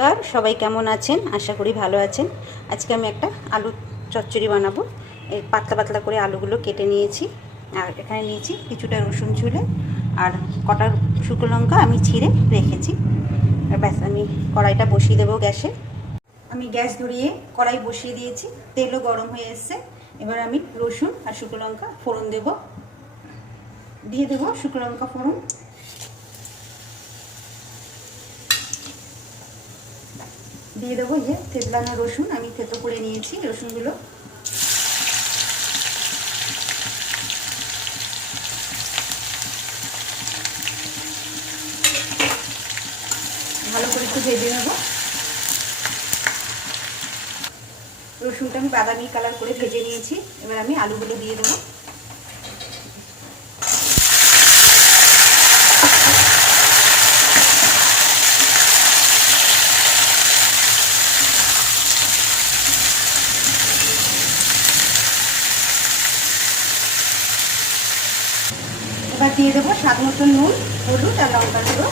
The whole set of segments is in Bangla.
নমস্কার, সবাই কেমন আছেন? আশা করি ভালো আছেন। আজকে আমি একটা আলু চচ্চড়ি বানাবো। এই পাতলা পাতলা করে আলুগুলো কেটে নিয়েছি, আর এখানে নিয়েছি কিছুটা রসুন ছুলে, আর কটা শুকনো লঙ্কা আমি ছিঁড়ে রেখেছি। আর ব্যাস, আমি কড়াইটা বসিয়ে দেবো গ্যাসে। আমি গ্যাস ধরিয়ে কড়াই বসিয়ে দিয়েছি, তেলও গরম হয়ে এসছে। এবার আমি রসুন আর শুকনো লঙ্কা ফোড়ন দিয়ে দেবো শুকনো লঙ্কা ফোড়ন। দিয়ে দেবো যে থেতলানো রসুন, আমি থেতো করে নিয়েছি রসুনগুলো। ভালো করে একটু ভেজে নেব। রসুনটা আমি বাদামি কালার করে ভেজে নিয়েছি। এবার আমি আলুগুলো দিয়ে দেবো। এবার দিয়ে দেবো স্বাদ মতো নুন, হলুদ আর লঙ্কার গুঁড়ো।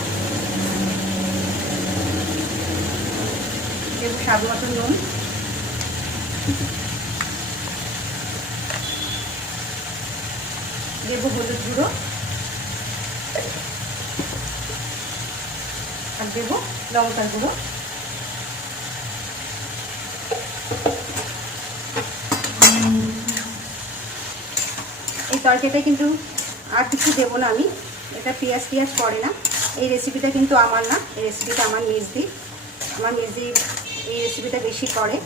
দেবো স্বাদ মতো নুন, দেবো হলুদ গুঁড়ো, আর দেবো লঙ্কার গুঁড়ো। এই তরকারিটা কিন্তু আর কিছু দেবো না আমি, এটা পেঁয়াজ পড়ে না। এই রেসিপিটা কিন্তু আমার না, এই রেসিপিটা আমার মেজদি। আমার মেজদি এই রেসিপিটা বেশি করে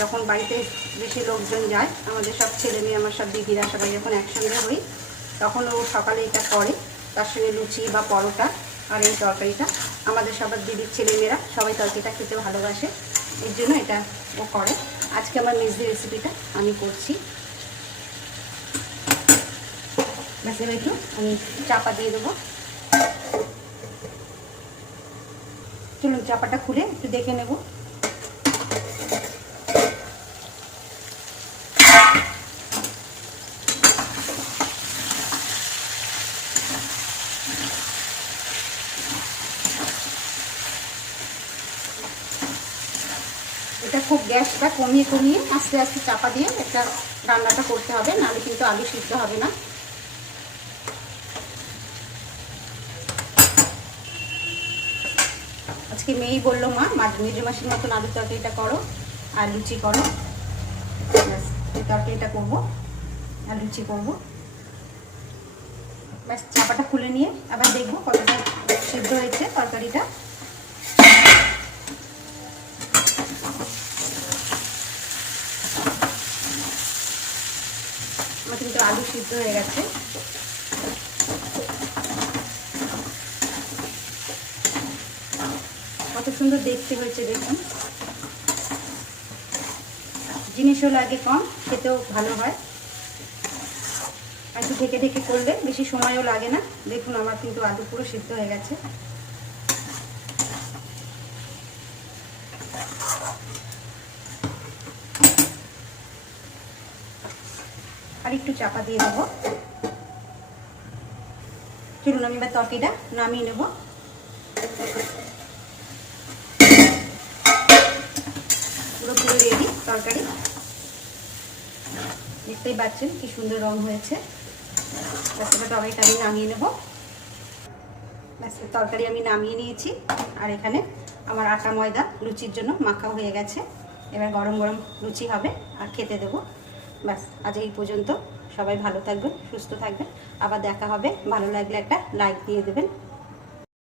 যখন বাড়িতে বেশি লোকজন যায়। আমাদের সব ছেলে মেয়ে, আমার সব দিদিরা সবাই যখন একসঙ্গে হই, তখন ও সকালে এটা করে, তার সঙ্গে লুচি বা পরোটা। আর এই তরকারিটা আমাদের সবার দিদির ছেলেমেয়েরা সবাই তরকারিটা খেতে ভালোবাসে, এর জন্য এটা ও করে। আজকে আমার মেজদি রেসিপিটা আমি করছি। ব্যাস, এবার একটু আমি চাপা দিয়ে দেবো। চলুন চাপাটা খুলে একটু দেখে নেব। এটা খুব গ্যাসটা কমিয়ে আস্তে আস্তে চাপা দিয়ে একটা রান্নাটা করতে হবে, নাহলে কিন্তু আলু সিদ্ধ হবে না। আজকে মেয়েই বললো, মা মেজো মাসির মতন আলুর তরকারিটা করো আর লুচি করো। ব্যাস, এই তরকারিটা করবো আর লুচি করবো। ব্যাস, চাপাটা খুলে নিয়ে আবার দেখবো কতটা সিদ্ধ হয়েছে তরকারিটা। আমার কিন্তু আলু সিদ্ধ হয়ে গেছে। কত সুন্দর দেখতে হয়েছে দেখুন। জিনিসও লাগে কম, খেতেও ভালো হয়। আর একটু ঢেকে ঢেকে করলে বেশি সময়ও লাগে না। দেখুন আমার কিন্তু আলু পুরো সিদ্ধ হয়ে গেছে। আর একটু চাপা দিয়ে দেবো। চলুন আমি এবার তরকারিটা নামিয়ে নেব। পুরো রেডি তরকারি, দেখতেই পাচ্ছেন কি সুন্দর রং হয়েছে। ব্যাস, এবার তরকারিটা আমি নামিয়ে নেব। ব্যাস, তরকারি আমি নামিয়ে নিয়েছি। আর এখানে আমার আটা ময়দা লুচির জন্য মাখা হয়ে গেছে। এবার গরম গরম লুচি হবে আর খেতে দেবো। ব্যাস, আজ এই পর্যন্ত। সবাই ভালো থাকবেন, সুস্থ থাকবেন। আবার দেখা হবে। ভালো লাগলে একটা লাইক দিয়ে দেবেন।